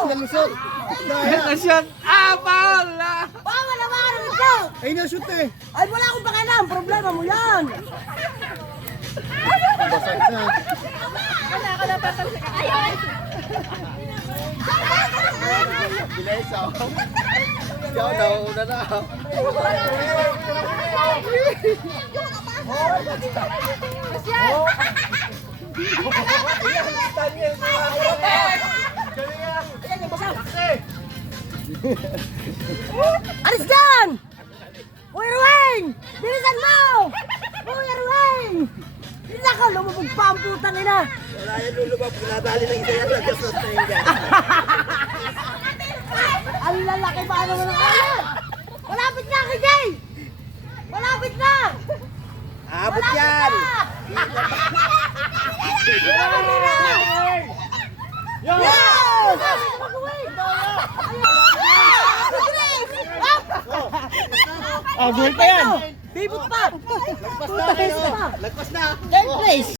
nalusot. Nasyon! Ah, foul! Bawal naman ito! Ay, nashoot eh. Ay, wala akong pakialam. Problema mo yan. Basag na. Bilis ako. Ikaw na, una na. Alis dyan! Uy, Ruweng! Bilisan mo! Uy, Ruweng! Naka, lumubog pa ang putang ina! Wala yan lulubog. Pinadali lang isa yan. Nagkasas na yun dyan. Ang lalaki pa naman ng kaya! Malapit na, KJ! Malapit na! Abot yan. Yes! Ah, goal pa yan! Bibot pa! Lagpas na. Puta, Lagpas na. Third place!